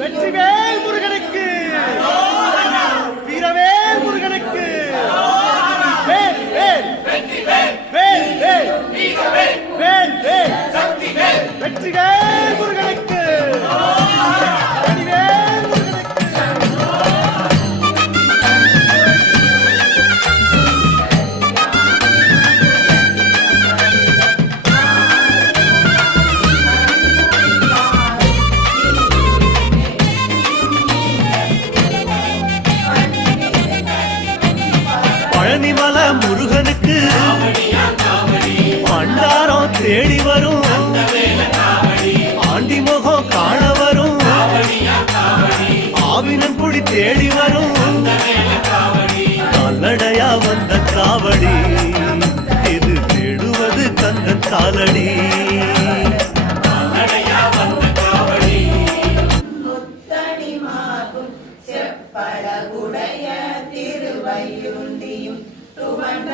வெற்றிவேல் முருகனுக்கு, வீரவேல் முருகனுக்கு, வேல் வேல் வேல் வேல் வேல் வேல் வெற்றிவேல் முருகனுக்கு, வடிவேல் முருகனுக்கு. பழனிமல முருகனுக்கு பண்டாரம் தேடி வரும், ஆண்டி முகம் காண வரும், ஆவினன் குடி தேடி வரும், கால்நடையா வந்த காவடி இது தேடுவது கந்தன் காலடி. பழகுடைய திருவையுந்தியும் துவண்ட